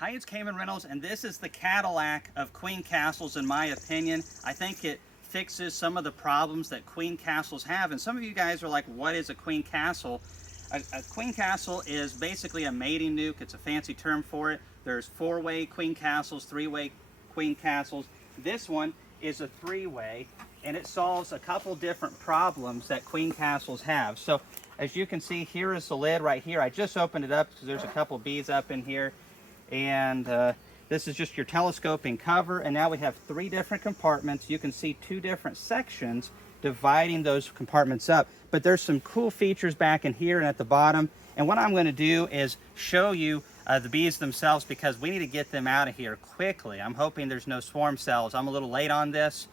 Hi, it's Kamon Reynolds, and this is the Cadillac of queen castles, in my opinion. I think it fixes some of the problems that queen castles have. And some of you guys are like, what is a queen castle? A queen castle is basically a mating nuke. It's a fancy term for it. There's four-way queen castles, three-way queen castles. This one is a three-way, and it solves a couple different problems that queen castles have. So as you can see, here is the lid right here. I just opened it up because there's a couple bees up in here. And this is just your telescoping cover, and now we have three different compartments. You can see two different sections dividing those compartments up, but there's some cool features back in here and at the bottom. And what I'm going to do is show you the bees themselves, because we need to get them out of here quickly. I'm hoping there's no swarm cells. I'm a little late on this,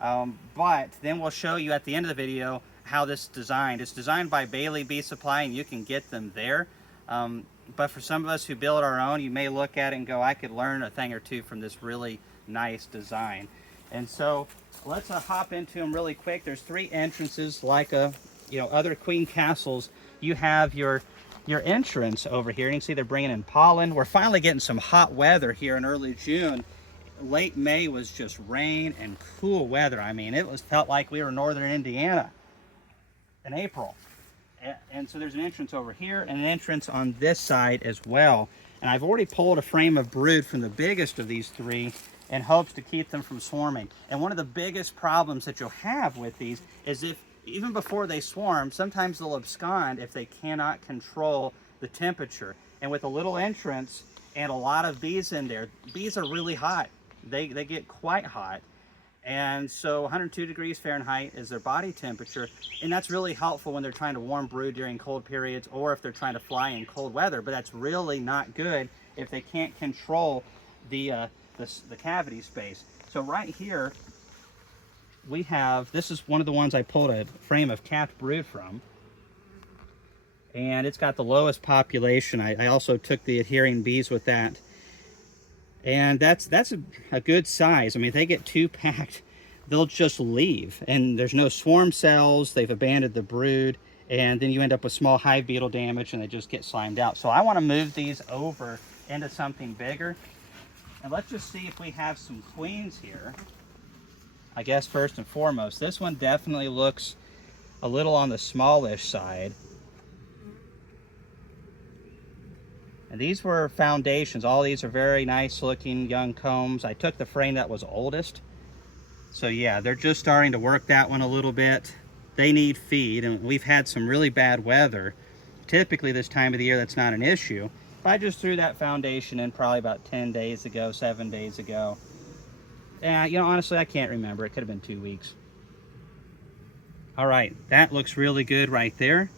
but then we'll show you at the end of the video how this is designed. It's designed by Bailey Bee Supply, and you can get them there. But for some of us who build our own, you may look at it and go, I could learn a thing or two from this really nice design. And so let's hop into them really quick. There's three entrances like other queen castles. You have your entrance over here, and you can see they're bringing in pollen. We're finally getting some hot weather here in early June. Late May was just rain and cool weather. I mean, felt like we were in northern Indiana in April. And so there's an entrance over here and an entrance on this side as well. And I've already pulled a frame of brood from the biggest of these three in hopes to keep them from swarming. And one of the biggest problems that you'll have with these is even before they swarm, sometimes they'll abscond if they cannot control the temperature. And with a little entrance and a lot of bees in there, bees are really hot. They get quite hot. And so 102 degrees Fahrenheit is their body temperature, and that's really helpful when they're trying to warm brood during cold periods, or if they're trying to fly in cold weather. But that's really not good if they can't control the cavity space. So right here we have, this is one of the ones I pulled a frame of capped brood from, and it's got the lowest population. I also took the adhering bees with that. And that's a good size. I mean, if they get too packed, they'll just leave. And there's no swarm cells. They've abandoned the brood. And then you end up with small hive beetle damage, and they just get slimed out. So I want to move these over into something bigger. And let's just see if we have some queens here. I guess first and foremost, this one definitely looks a little on the smallish side. And these were foundations. All these are very nice looking young combs. I took the frame that was oldest. So yeah, they're just starting to work that one a little bit. They need feed, and we've had some really bad weather. Typically this time of the year, that's not an issue. But I just threw that foundation in probably about 10 days ago, 7 days ago. And honestly, I can't remember. It could have been 2 weeks. All right, that looks really good right there.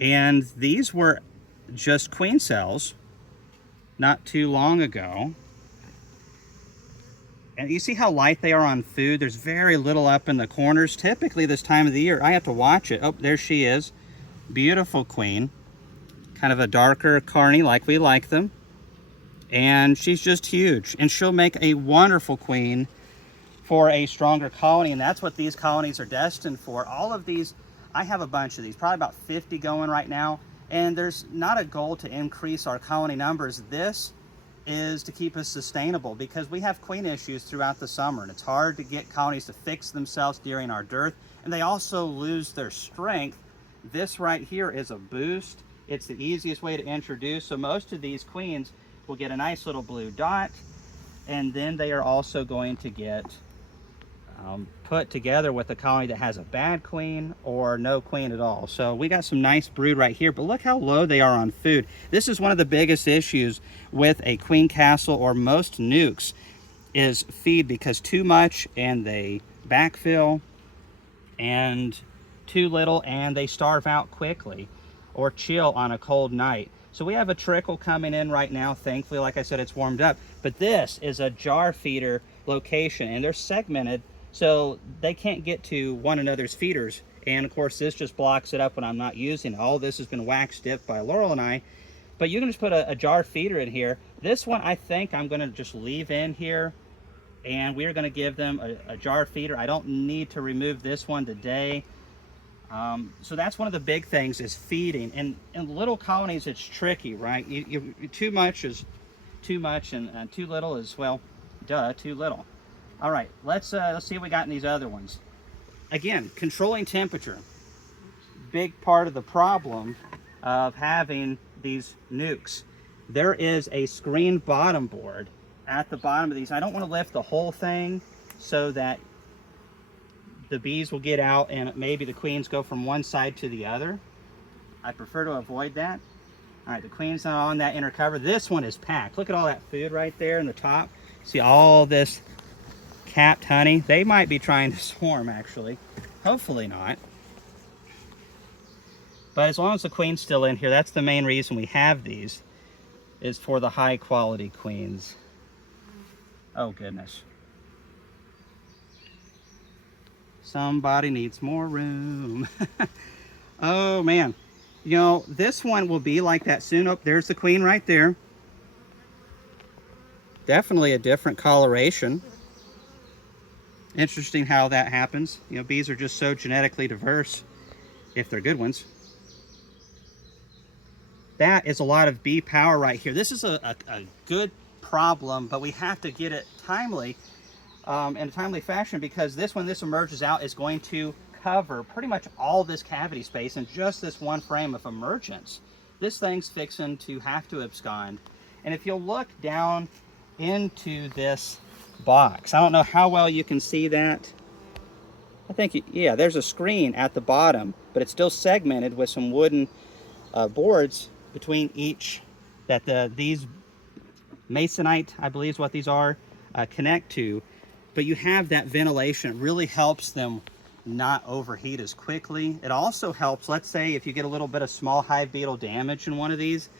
And these were just queen cells not too long ago. And you see how light they are on food? There's very little up in the corners. Typically this time of the year, I have to watch it. Oh, there she is. Beautiful queen. Kind of a darker carney like we like them. And she's just huge. And she'll make a wonderful queen for a stronger colony. And that's what these colonies are destined for. All of these, I have a bunch of these, probably about 50 going right now, and there's not a goal to increase our colony numbers. This is to keep us sustainable, because we have queen issues throughout the summer, and it's hard to get colonies to fix themselves during our dearth, and they also lose their strength. This right here is a boost. It's the easiest way to introduce, so most of these queens will get a nice little blue dot, and then they are also going to get put together with a colony that has a bad queen or no queen at all. So we got some nice brood right here, but look how low they are on food. This is one of the biggest issues with a queen castle or most nukes is feed, because too much and they backfill, and too little and they starve out quickly or chill on a cold night. So we have a trickle coming in right now. Thankfully, like I said, it's warmed up, but this is a jar feeder location, and they're segmented so they can't get to one another's feeders. And of course, this just blocks it up when I'm not using it. All this has been wax dipped by Laurel and I, but you can just put a jar feeder in here. This one, I think I'm gonna just leave in here, and we're gonna give them a jar feeder. I don't need to remove this one today. So that's one of the big things is feeding. And in little colonies, it's tricky, right? Too much is too much, and too little is, well, duh, too little. All right, let's see what we got in these other ones. Again, controlling temperature. Big part of the problem of having these nukes. There is a screen bottom board at the bottom of these. I don't want to lift the whole thing so that the bees will get out and maybe the queens go from one side to the other. I prefer to avoid that. All right, the queen's not on that inner cover. This one is packed. Look at all that food right there in the top. See all this capped honey? They might be trying to swarm, actually. Hopefully not. But as long as the queen's still in here, that's the main reason we have these, is for the high quality queens. Oh goodness. Somebody needs more room. Oh man. You know, this one will be like that soon. Oh, there's the queen right there. Definitely a different coloration. Interesting how that happens. You know, bees are just so genetically diverse, if they're good ones. That is a lot of bee power right here. This is a good problem, but we have to get it timely, in a timely fashion, because when this emerges out, is going to cover pretty much all this cavity space in just this one frame of emergence. This thing's fixing to have to abscond. And if you'll look down into this box, I don't know how well you can see that. I think, yeah, there's a screen at the bottom, but it's still segmented with some wooden boards between each that these masonite, I believe is what these are, connect to. But you have that ventilation. It really helps them not overheat as quickly. It also helps, let's say if you get a little bit of small hive beetle damage in one of these,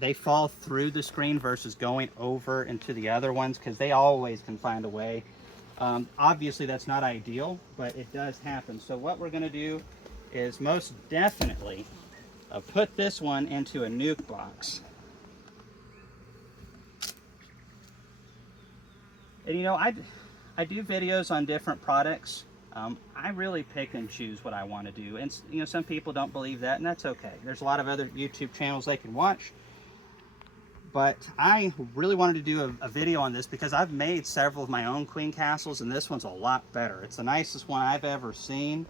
they fall through the screen versus going over into the other ones, because they always can find a way. Obviously that's not ideal, but it does happen. So what we're going to do is most definitely put this one into a nuke box. And you know, I do videos on different products. I really pick and choose what I want to do. And you know, some people don't believe that, and that's okay. There's a lot of other YouTube channels they can watch. But I really wanted to do a video on this because I've made several of my own queen castles, and this one's a lot better. It's the nicest one I've ever seen.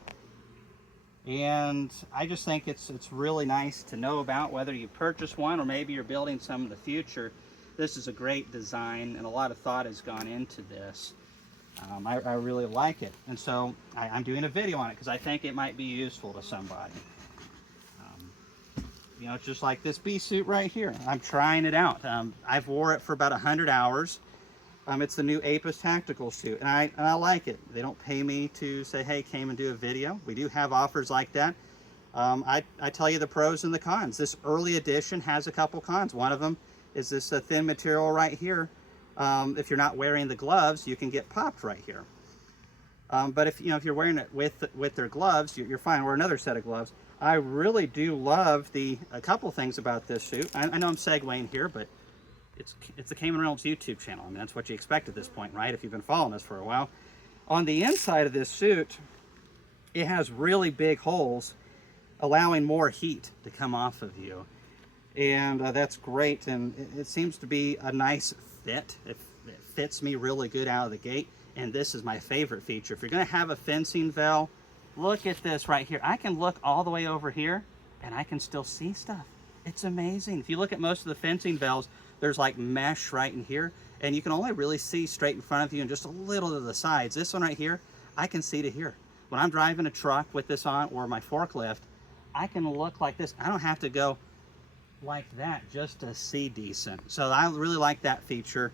And I just think it's really nice to know about, whether you purchase one or maybe you're building some in the future. This is a great design, and a lot of thought has gone into this. I really like it, and so I'm doing a video on it because I think it might be useful to somebody. You know, it's just like this bee suit right here. I'm trying it out. I've wore it for about 100 hours. It's the new Apis tactical suit, and I like it. They don't pay me to say, hey, came and do a video. We do have offers like that. I tell you the pros and the cons. This early edition has a couple cons. One of them is this thin material right here. If you're not wearing the gloves, you can get popped right here. But if you're wearing it with their gloves, you're fine. Or another set of gloves. I really do love a couple things about this suit. I know I'm segueing here, but it's the Kamon Reynolds YouTube channel. I mean, that's what you expect at this point, right? If you've been following us for a while. On the inside of this suit, it has really big holes, allowing more heat to come off of you. And that's great, and it seems to be a nice fit. It fits me really good out of the gate, and this is my favorite feature. If you're going to have a fencing veil, look at this right here. I can look all the way over here, and I can still see stuff. It's amazing. If you look at most of the fencing veils, there's like mesh right in here, and you can only really see straight in front of you and just a little to the sides. This one right here, I can see to here. When I'm driving a truck with this on, or my forklift, I can look like this. I don't have to go like that just to see decent. So I really like that feature.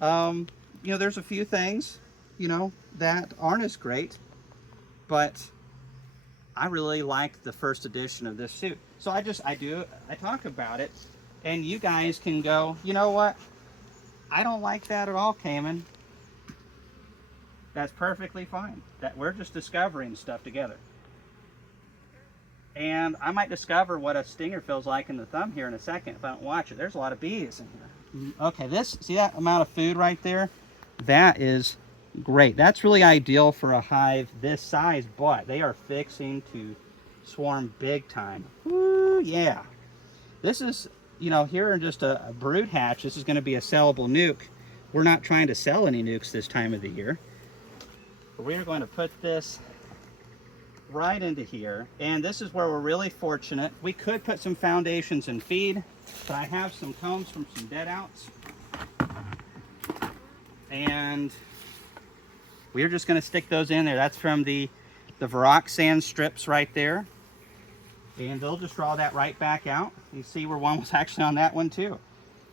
You know, there's a few things, you know, that aren't as great, but I really like the first edition of this suit. So I talk about it, and you guys can go, you know what? I don't like that at all, Kamon. That's perfectly fine. That we're just discovering stuff together. And I might discover what a stinger feels like in the thumb here in a second if I don't watch it. There's a lot of bees in here. Okay, see that amount of food right there? That is great. That's really ideal for a hive this size, but they are fixing to swarm big time. Woo, yeah. This is, you know, here in just a brood hatch, this is going to be a sellable nuke. We're not trying to sell any nukes this time of the year. But we are going to put this right into here. And this is where we're really fortunate. We could put some foundations and feed, but I have some combs from some dead outs. And we're just going to stick those in there. That's from the Varrock sand strips right there. And they'll just draw that right back out. You see where one was actually on that one too.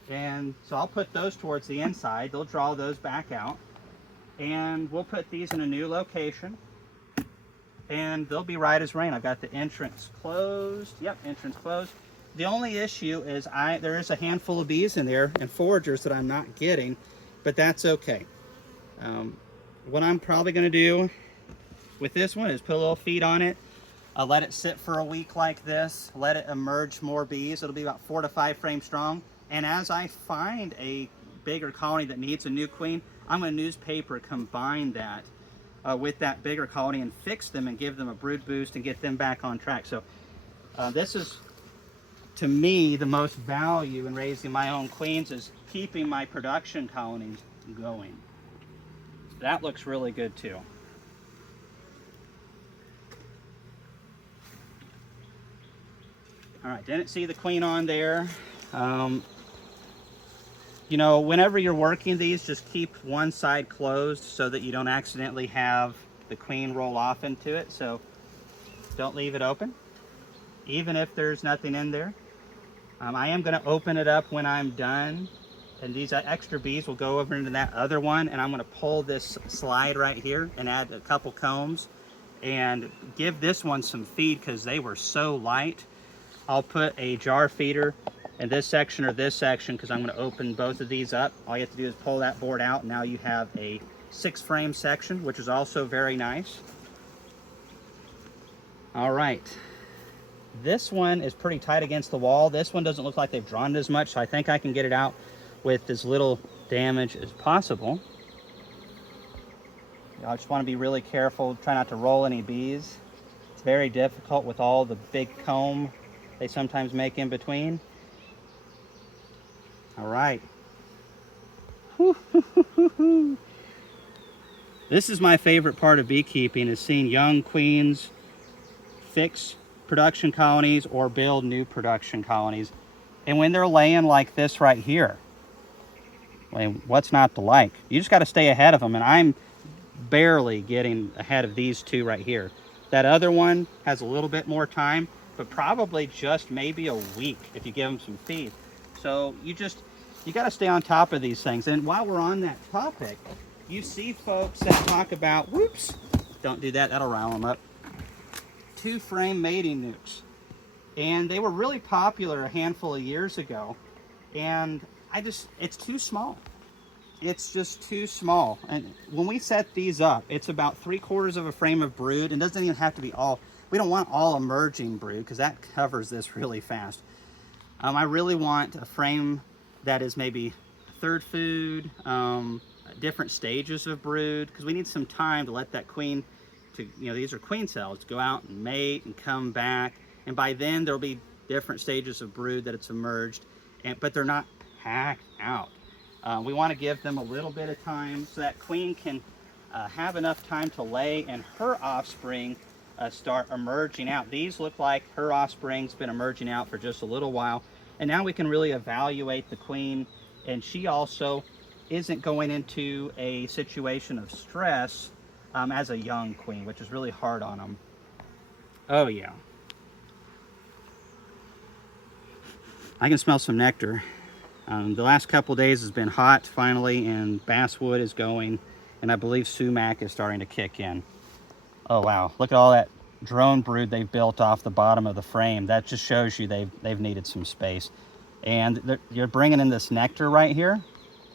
And so I'll put those towards the inside. They'll draw those back out. And we'll put these in a new location. And they'll be right as rain. I've got the entrance closed. Yep, entrance closed. The only issue is there is a handful of bees in there and foragers that I'm not getting, but that's okay. What I'm probably going to do with this one is put a little feed on it. I'll let it sit for a week like this, let it emerge more bees. It'll be about 4 to 5 frames strong. And as I find a bigger colony that needs a new queen, I'm going to newspaper combine that with that bigger colony and fix them and give them a brood boost and get them back on track. So this is, to me, the most value in raising my own queens is keeping my production colonies going. That looks really good too. All right, didn't see the queen on there. You know, whenever you're working these, just keep one side closed so that you don't accidentally have the queen roll off into it. So don't leave it open, even if there's nothing in there. I am going to open it up when I'm done, and these extra bees will go over into that other one, and I'm going to pull this slide right here and add a couple combs and give this one some feed because they were so light. I'll put a jar feeder in this section or this section because I'm going to open both of these up. All you have to do is pull that board out, and now you have a 6-frame section, which is also very nice. All right. This one is pretty tight against the wall. This one doesn't look like they've drawn it as much, so I think I can get it out with as little damage as possible. I just want to be really careful, try not to roll any bees. It's very difficult with all the big comb they sometimes make in between. All right. This is my favorite part of beekeeping, is seeing young queens fix production colonies or build new production colonies. And when they're laying like this right here, I mean, what's not to like? You just got to stay ahead of them, and I'm barely getting ahead of these two right here. That other one has a little bit more time, but probably just maybe a week if you give them some feed. So you got to stay on top of these things. And while we're on that topic, you see folks that talk about, whoops, don't do that, that'll rile them up, 2-frame mating nukes. And they were really popular a handful of years ago. And it's too small. It's just too small. And when we set these up, it's about 3/4 of a frame of brood, and doesn't even have to be all, we don't want all emerging brood because that covers this really fast. I really want a frame that is maybe third food, different stages of brood, because we need some time to let that queen, these are queen cells, to go out and mate and come back. And by then there'll be different stages of brood that it's emerged, but they're not packed out. We want to give them a little bit of time so that queen can have enough time to lay and her offspring start emerging out. These look like her offspring's been emerging out for just a little while, and now we can really evaluate the queen, and she also isn't going into a situation of stress as a young queen, which is really hard on them. Oh yeah. I can smell some nectar. The last couple days has been hot finally, and basswood is going, and I believe sumac is starting to kick in. Oh wow, look at all that drone brood they've built off the bottom of the frame. That just shows you they've needed some space. And you're bringing in this nectar right here.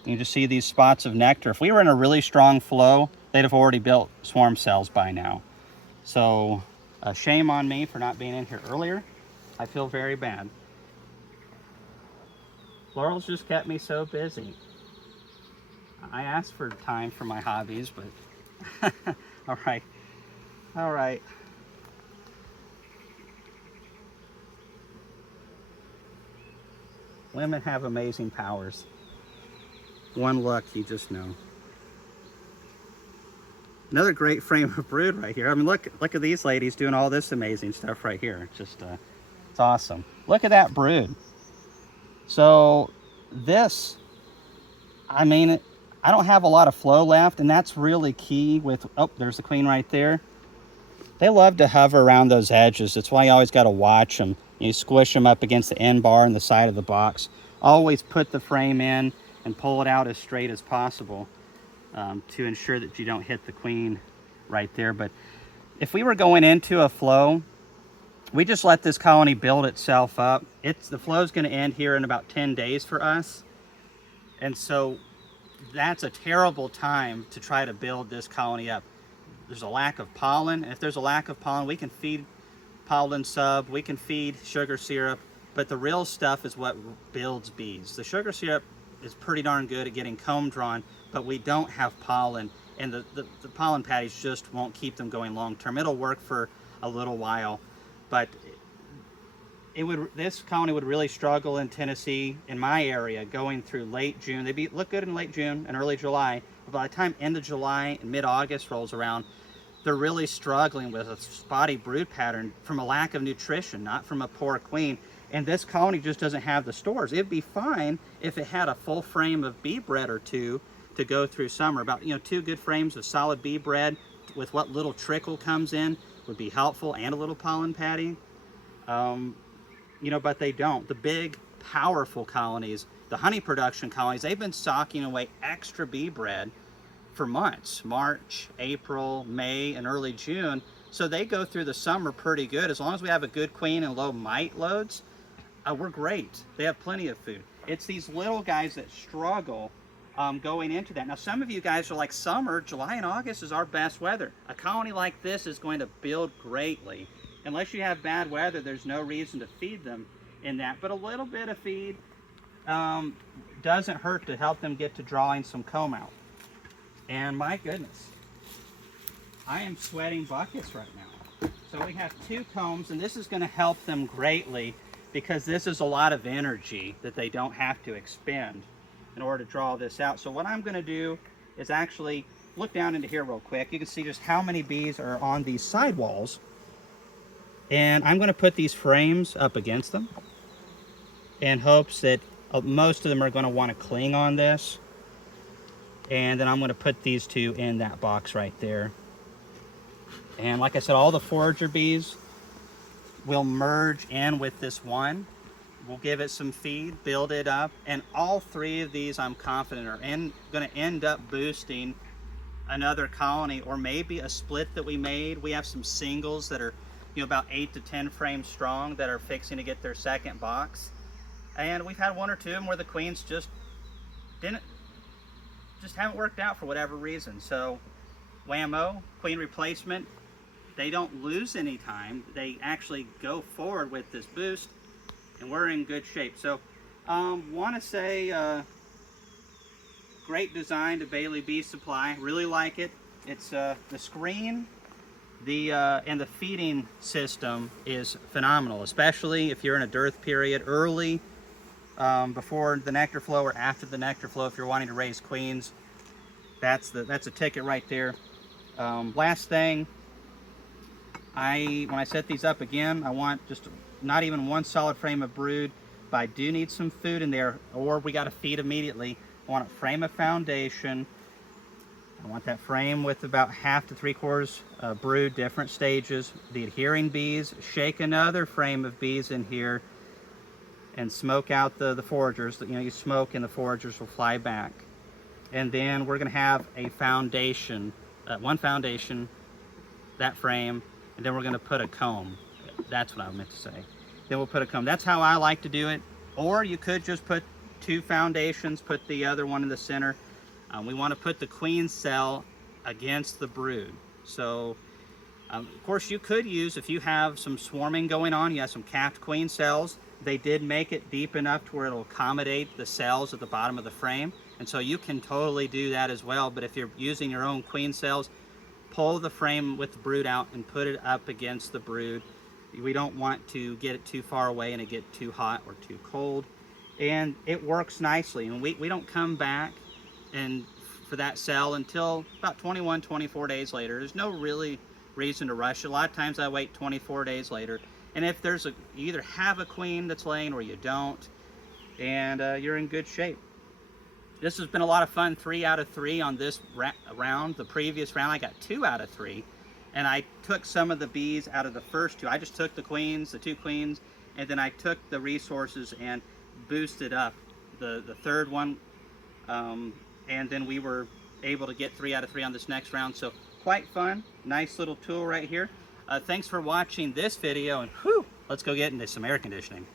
You just see these spots of nectar. If we were in a really strong flow, they'd have already built swarm cells by now. So shame on me for not being in here earlier. I feel very bad. Florals just kept me so busy. I asked for time for my hobbies, but all right, all right. Women have amazing powers. One look, you just know. Another great frame of brood right here. I mean, look at these ladies doing all this amazing stuff right here. Just, it's awesome. Look at that brood. So this, I mean, I don't have a lot of flow left, and that's really key with, oh, there's the queen right there. They love to hover around those edges. That's why you always got to watch them. You squish them up against the end bar and the side of the box. Always put the frame in and pull it out as straight as possible to ensure that you don't hit the queen right there. But if we were going into a flow, we just let this colony build itself up. The flow is going to end here in about 10 days for us. And so that's a terrible time to try to build this colony up. There's a lack of pollen, and if there's a lack of pollen, we can feed pollen sub, we can feed sugar syrup, but the real stuff is what builds bees. The sugar syrup is pretty darn good at getting comb drawn, but we don't have pollen, and the pollen patties just won't keep them going long term. It'll work for a little while, but this colony would really struggle in Tennessee, in my area, going through late June. They'd look good in late June and early July, but by the time end of July and mid-August rolls around, they're really struggling with a spotty brood pattern from a lack of nutrition, not from a poor queen. And this colony just doesn't have the stores. It'd be fine if it had a full frame of bee bread or two to go through summer. About 2 good frames of solid bee bread with what little trickle comes in would be helpful, and a little pollen patty. But they don't. The big, powerful colonies, the honey production colonies, they've been stocking away extra bee bread for months, March, April, May, and early June. So they go through the summer pretty good. As long as we have a good queen and low mite loads, we're great. They have plenty of food. It's these little guys that struggle going into that. Now, some of you guys are like, summer, July and August is our best weather. A colony like this is going to build greatly. Unless you have bad weather, there's no reason to feed them in that. But a little bit of feed doesn't hurt to help them get to drawing some comb out. And my goodness, I am sweating buckets right now. So we have 2 combs, and this is going to help them greatly because this is a lot of energy that they don't have to expend in order to draw this out. So what I'm going to do is actually look down into here real quick. You can see just how many bees are on these sidewalls. And I'm going to put these frames up against them in hopes that most of them are going to want to cling on this. And then I'm going to put these 2 in that box right there. And like I said, all the forager bees will merge in with this one. We'll give it some feed, build it up, and all 3 of these I'm confident are going to end up boosting another colony, or maybe a split that we made. We have some singles that are about 8 to 10 frames strong that are fixing to get their second box. And we've had 1 or 2 of them where the queens just haven't worked out for whatever reason. So whammo, queen replacement, they don't lose any time. They actually go forward with this boost, and we're in good shape. So want to say great design to Bailey Bee Supply. Really like it. It's the screen and the feeding system is phenomenal, especially if you're in a dearth period early, before the nectar flow or after the nectar flow. If you're wanting to raise queens, that's a ticket right there. Last thing, when I set these up again, I want just not even 1 solid frame of brood, but I do need some food in there, or we got to feed immediately. I want a frame of foundation. I want that frame with about 1/2 to 3/4 brood, different stages. The adhering bees, shake another frame of bees in here, and smoke out the foragers. You smoke and the foragers will fly back. And then we're going to have a foundation, 1 foundation, that frame, and then we're going to put a comb. That's what I meant to say. Then we'll put a comb. That's how I like to do it. Or you could just put 2 foundations, put the other one in the center. We want to put the queen cell against the brood. So, of course, you could use, if you have some swarming going on, you have some capped queen cells, They did make it deep enough to where it'll accommodate the cells at the bottom of the frame. And so you can totally do that as well. But if you're using your own queen cells, pull the frame with the brood out and put it up against the brood. We don't want to get it too far away and it get too hot or too cold. And it works nicely. And we don't come back and for that cell until about 21, 24 days later. There's no really reason to rush it. A lot of times I wait 24 days later. And if there's you either have a queen that's laying or you don't, and you're in good shape. This has been a lot of fun. 3 out of 3 on this round. The previous round I got 2 out of 3. And I took some of the bees out of the first 2. I just took the queens, the 2 queens, and then I took the resources and boosted up the third one. And then we were able to get 3 out of 3 on this next round. So quite fun. Nice little tool right here. Thanks for watching this video, and whew, let's go get into some air conditioning.